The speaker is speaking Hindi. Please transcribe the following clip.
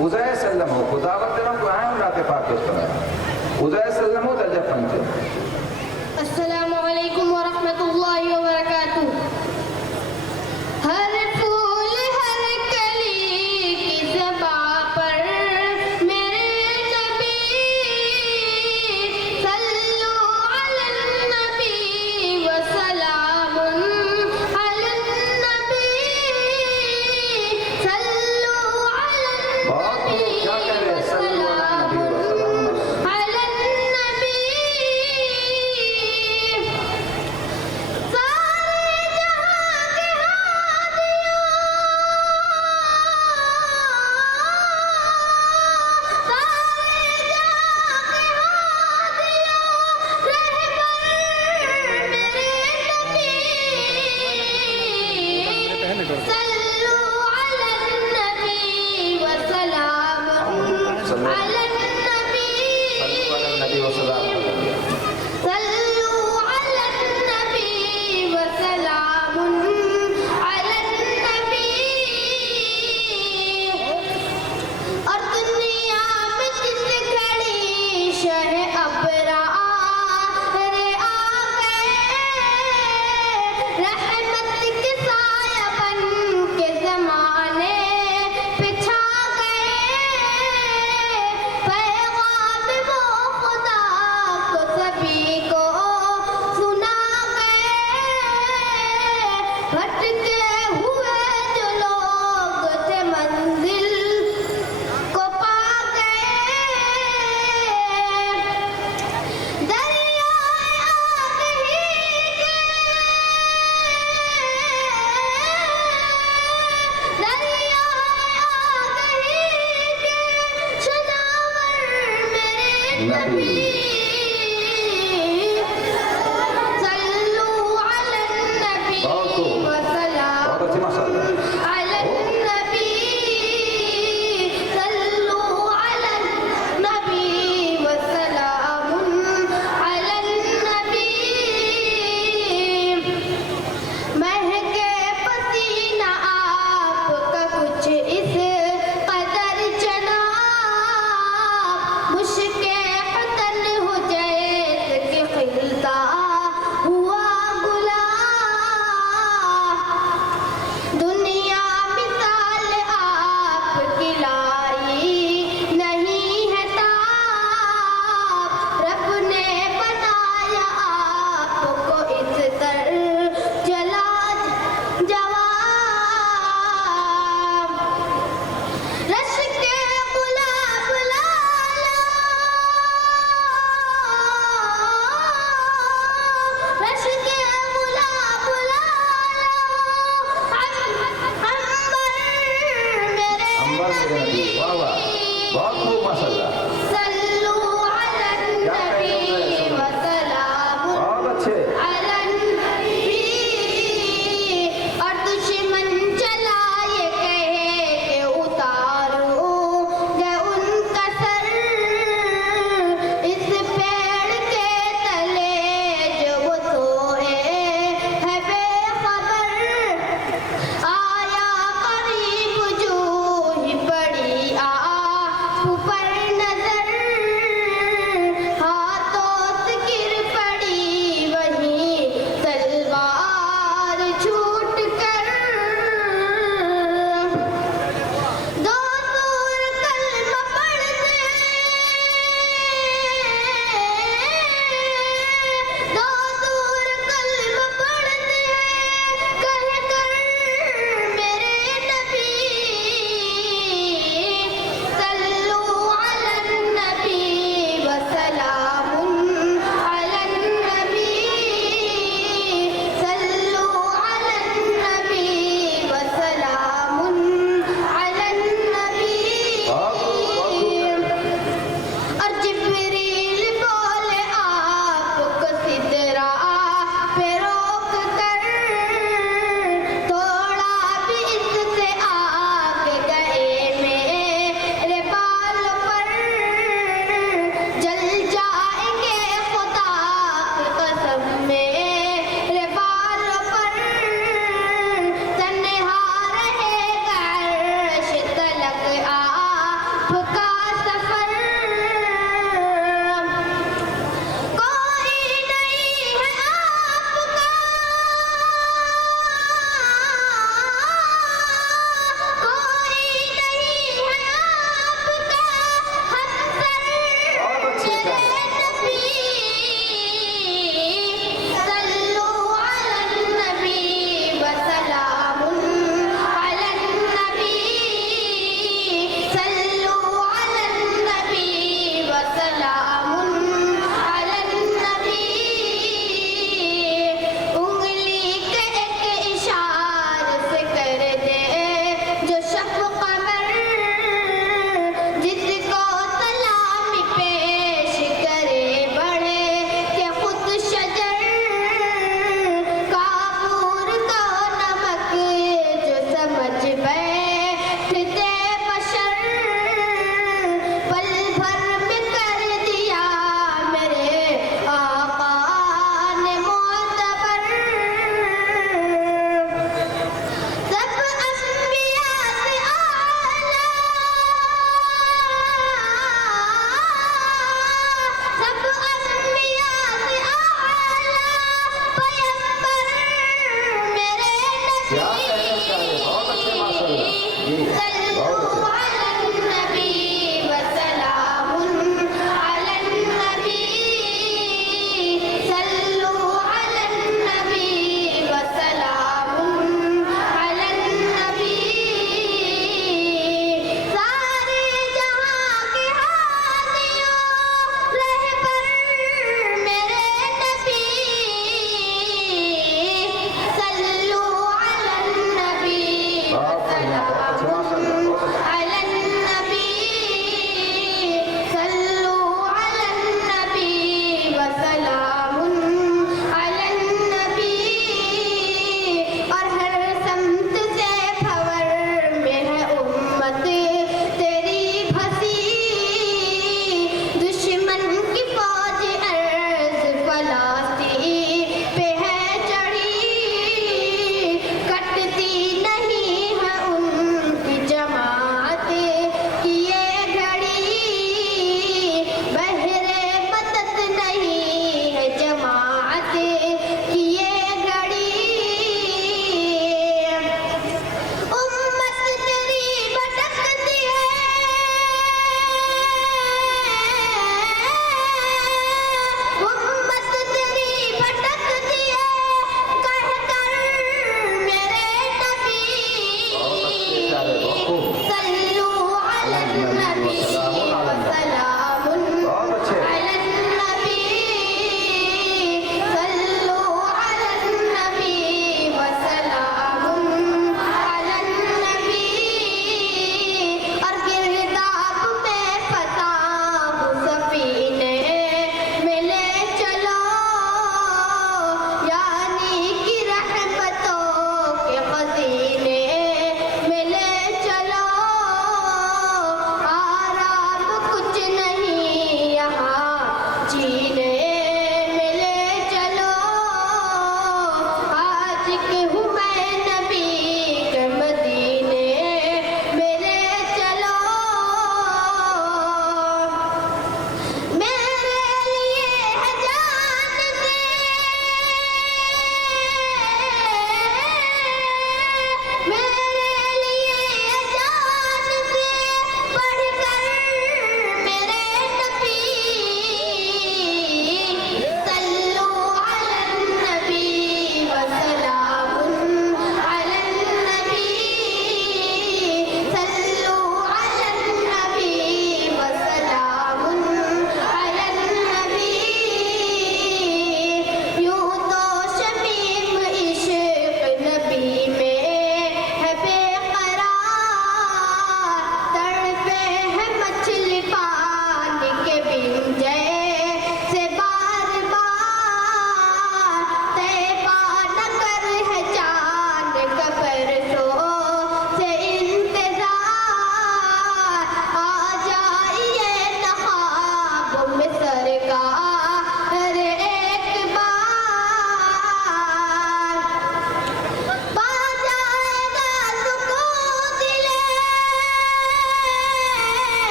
उजय सल्लम हो खुदावत दिनों को आए रात पाक इस तरह उजय सल्लम हो दर्जा पंच। अस्सलामु अलैकुम व रहमतुल्लाहि व बरकातुहू। हर फूल हर कली की ज़बा पर मेरे नबी सल्लु अलन नबी व सलामुन अलन नबी सल्लु अलन बहुत नबी क्या कह रहे व हैं सल्लु अलन नबी व सलामुन सलामुन अलन नबी। सल्लु अलन नबी व सलामुन अलन नबी सल्लु अलन नबी व सलामुन। सल्लु अलन नबी व सलामुन अलन नबी। और दुनिया में जिस घड़ी शह अबरार आ गए रहमत के साया बन के ज़माने पे छा गए। पैगाम वो खुदा को सभी को सुना गए। भटके हुए जो लोग थे मंजिल को पा गए। दरियाए आगही के सुनावर मेरे नबी सल्लु अलन नबी बहुत खूब। व सलाम बहुत अच्छी माशाअल्लाह। अलन नबी सल्लु अलन नबी व सलामुन अलन नबी। महके पसीना आपका कुछ इस कदर जनाब मुश्के हतन हो जैत के खिलता हुआ गुलाब। दुनिया मिसाल आपकी लाई नहीं है ताब। रब ने बनाया आपको इस तर जला जवाब। रश के गुलाब लाला रश के गुलाब लाला अंबर मेरे अंबर मेरे नबी वाह वाह बहुत खूब माशाअल्लाह। सल्लु अलन नबी व सलामुन बहुत अच्छे। अलन नबी। और दुश्मन चला ये कहे कि उतारो गए उनका सर। इस पेड़ के तले जो वो सोए है बेखबर। आया करीब जो ही पड़ी आप पर नजर। नबी व सलामुन